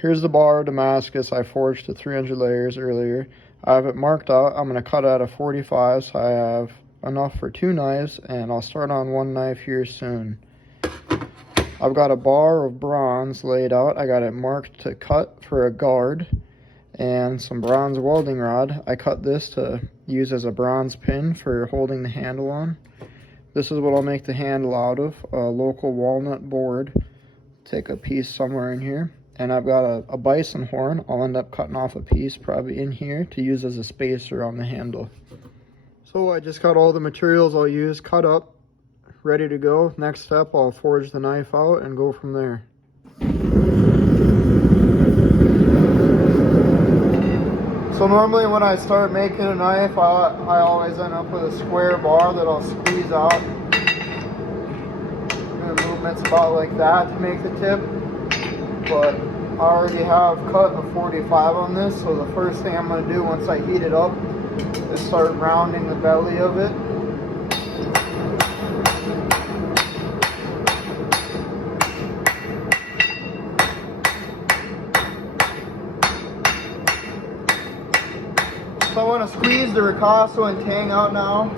Here's the bar of Damascus I forged to 300 layers earlier. I have it marked out. I'm going to cut out a 45 so I have enough for 2 knives, and I'll start on 1 knife here soon. I've got a bar of bronze laid out. I got it marked to cut for a guard, and some bronze welding rod. I cut this to use as a bronze pin for holding the handle on. This is what I'll make the handle out of, a local walnut board. Take a piece somewhere in here. And I've got a bison horn. I'll end up cutting off a piece probably in here to use as a spacer on the handle. So I just got all the materials I'll use cut up, ready to go. Next step, I'll forge the knife out and go from there. So normally when I start making a knife, I always end up with a square bar that I'll squeeze out. And the movement's about like that to make the tip. But I already have cut a 45 on this, so the first thing I'm going to do once I heat it up is start rounding the belly of it. So I want to squeeze the ricasso and tang out now,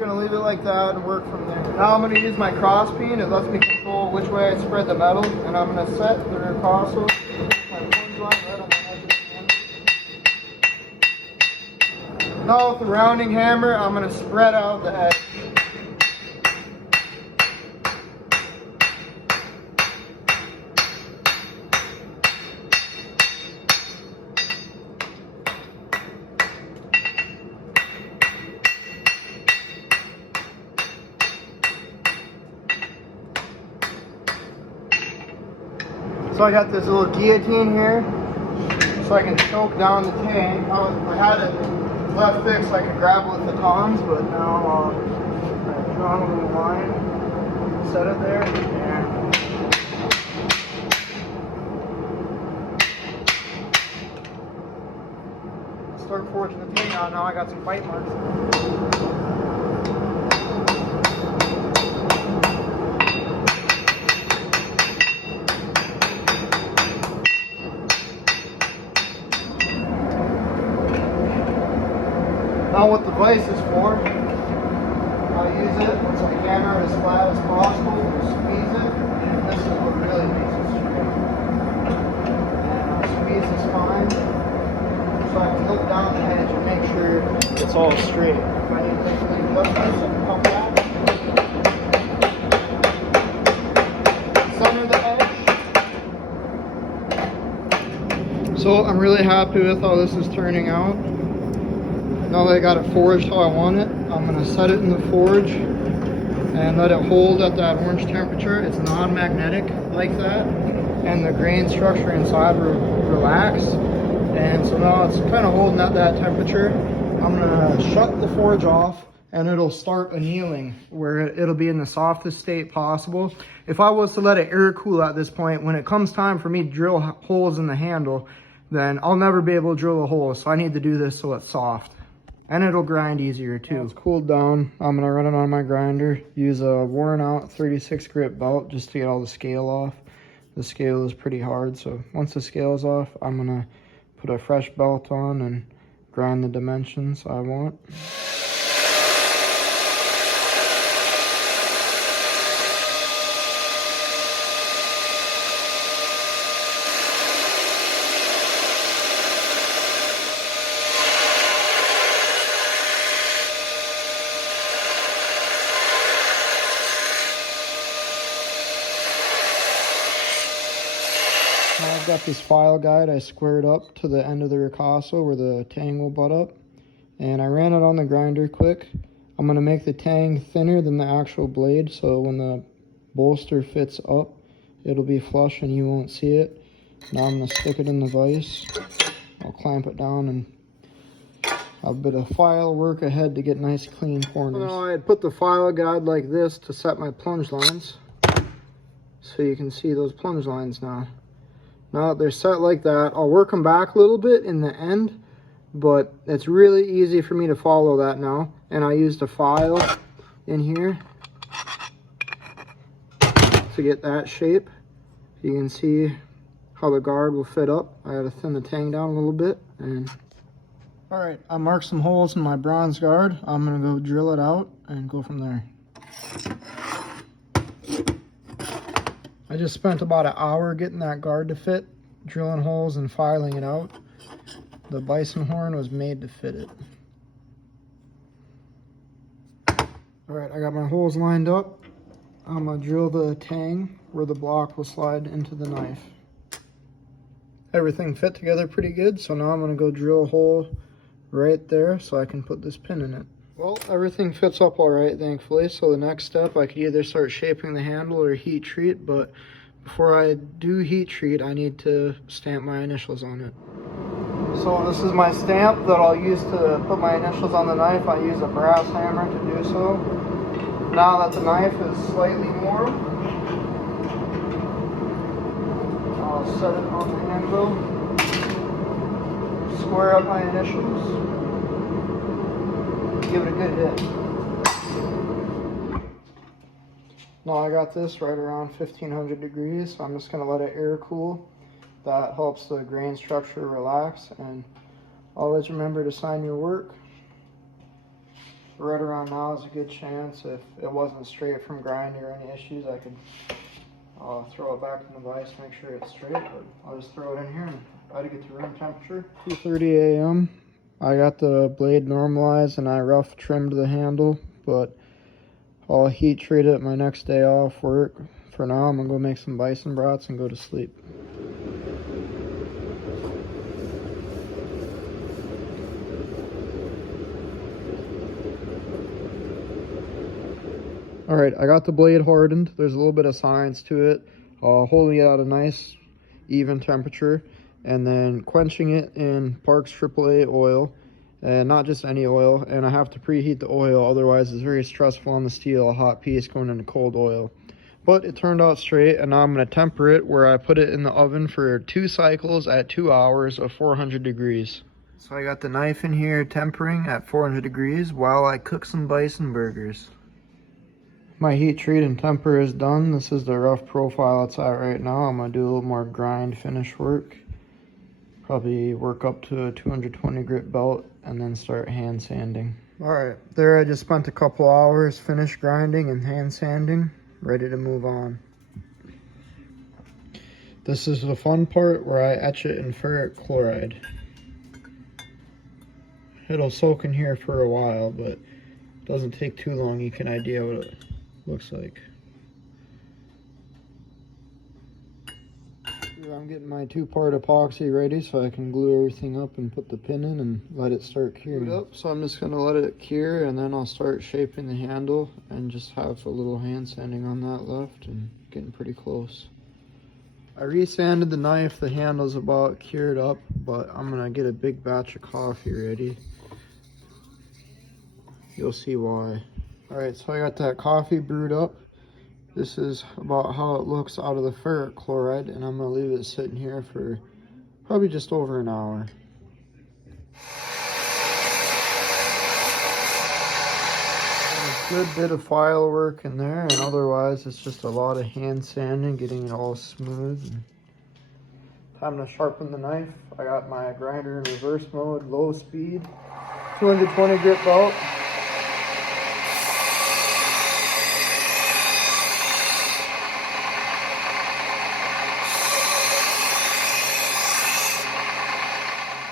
gonna leave it like that and work from there. Now I'm gonna use my cross peen. It lets me control which way I spread the metal, and I'm gonna set the ricasso with my plunge line right on the edge of the handle. Now with the rounding hammer, I'm gonna spread out the edge. So I got this little guillotine here, so I can choke down the tang. I had it left fixed so I could grab it with the tongs, but now I've drawn a little line, set it there, and start forging the tang out. Now I got some bite marks. Now what the vise is for, I'll use it once I hammer it as flat as possible and squeeze it. And this is what really makes it straight. And I'll squeeze the spine so I can look down the edge and make sure it's all straight. If I need to leave up this, I can come back. Center the edge. So I'm really happy with how this is turning out. Now that I got it forged how I want it, I'm going to set it in the forge and let it hold at that orange temperature. It's non-magnetic like that, and the grain structure inside will relax. And so now it's kind of holding at that temperature. I'm going to shut the forge off and it'll start annealing where it'll be in the softest state possible. If I was to let it air cool at this point, when it comes time for me to drill holes in the handle, then I'll never be able to drill a hole. So I need to do this so it's soft. And it'll grind easier too. It's cooled down. I'm gonna run it on my grinder. Use a worn out 36 grit belt just to get all the scale off. The scale is pretty hard, so once the scale is off, I'm gonna put a fresh belt on and grind the dimensions I want. I've got this file guide I squared up to the end of the ricasso where the tang will butt up, and I ran it on the grinder quick. I'm going to make the tang thinner than the actual blade, so when the bolster fits up it'll be flush and you won't see it. Now I'm going to stick it in the vise. I'll clamp it down and have a bit of file work ahead to get nice clean corners. Now I had put the file guide like this to set my plunge lines. So you can see those plunge lines now. Now that they're set like that, I'll work them back a little bit in the end, but it's really easy for me to follow that now. And I used a file in here to get that shape. You can see how the guard will fit up. I gotta thin the tang down a little bit. And all right, I marked some holes in my bronze guard. I'm gonna go drill it out and go from there. I just spent about an hour getting that guard to fit, drilling holes and filing it out. The bison horn was made to fit it. All right, I got my holes lined up. I'm gonna drill the tang where the block will slide into the knife. Everything fit together pretty good, so now I'm gonna go drill a hole right there so I can put this pin in it. Well, everything fits up all right, thankfully. So the next step, I could either start shaping the handle or heat treat, but before I do heat treat, I need to stamp my initials on it. So this is my stamp that I'll use to put my initials on the knife. I use a brass hammer to do so. Now that the knife is slightly warm, I'll set it on the anvil, square up my initials, give it a good hit. Now I got this right around 1500 degrees, so I'm just going to let it air cool. That helps the grain structure relax, and always remember to sign your work. Right around now is a good chance. If it wasn't straight from grinding or any issues, I could throw it back in the vise, make sure it's straight, but I'll just throw it in here and try to get to room temperature. 2:30 a.m. I got the blade normalized and I rough trimmed the handle, but I'll heat treat it my next day off work. For now, I'm gonna go make some bison brats and go to sleep. All right, I got the blade hardened. There's a little bit of science to it. Holding it at a nice even temperature and then quenching it in Parks AAA oil, and not just any oil. And I have to preheat the oil, otherwise it's very stressful on the steel, a hot piece going into cold oil. But it turned out straight, and now I'm going to temper it where I put it in the oven for 2 cycles at 2 hours of 400 degrees. So I got the knife in here tempering at 400 degrees while I cook some bison burgers. My heat treat and temper is done. This is the rough profile it's at right now. I'm going to do a little more grind finish work. Probably work up to a 220 grit belt and then start hand sanding. Alright, there I just spent a couple hours finish grinding and hand sanding. Ready to move on. This is the fun part where I etch it in ferric chloride. It'll soak in here for a while, but it doesn't take too long. You can idea what it looks like. Here I'm getting my 2-part epoxy ready so I can glue everything up and put the pin in and let it start curing up. So I'm just going to let it cure and then I'll start shaping the handle and just have a little hand sanding on that left and getting pretty close. I resanded the knife. The handle's about cured up, but I'm going to get a big batch of coffee ready. You'll see why. Alright, so I got that coffee brewed up. This is about how it looks out of the ferric chloride, and I'm going to leave it sitting here for probably just over an hour. There's a good bit of file work in there, and otherwise it's just a lot of hand sanding, getting it all smooth. And time to sharpen the knife. I got my grinder in reverse mode, low speed, 220 grit belt.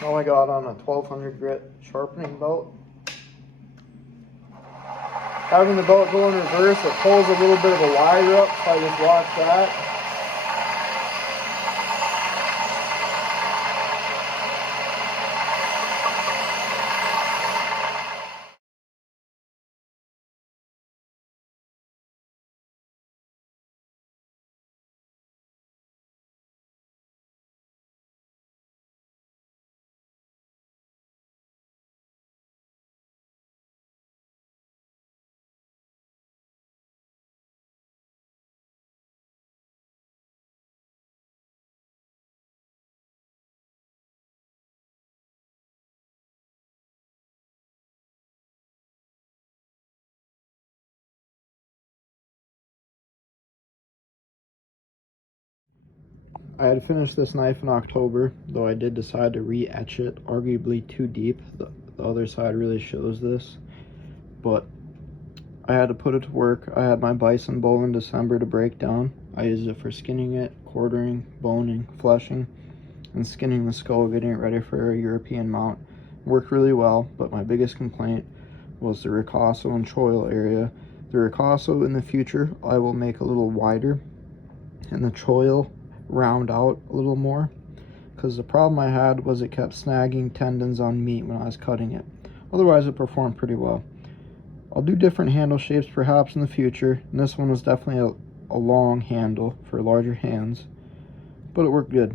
Now I got on a 1200 grit sharpening belt. Having the belt go in reverse, it pulls a little bit of a wire up, so I just watch that. I had finished this knife in October, though I did decide to re-etch it, arguably too deep. The other side really shows this, but I had to put it to work. I had my bison bowl in December to break down. I used it for skinning it, quartering, boning, fleshing, and skinning the skull, getting it ready for a European mount. It worked really well, but my biggest complaint was the ricasso and choil area. The ricasso in the future I will make a little wider, and the choil round out a little more, because the problem I had was it kept snagging tendons on meat when I was cutting it. Otherwise it performed pretty well. I'll do different handle shapes perhaps in the future, and this one was definitely a long handle for larger hands, but it worked good.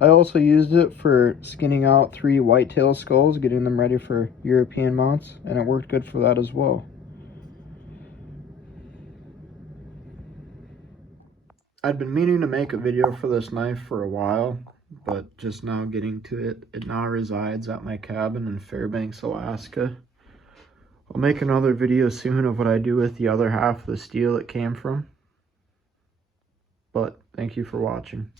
I also used it for skinning out 3 whitetail skulls, getting them ready for European mounts, and it worked good for that as well. I'd been meaning to make a video for this knife for a while, but just now getting to it. It now resides at my cabin in Fairbanks, Alaska. I'll make another video soon of what I do with the other half of the steel it came from. But thank you for watching.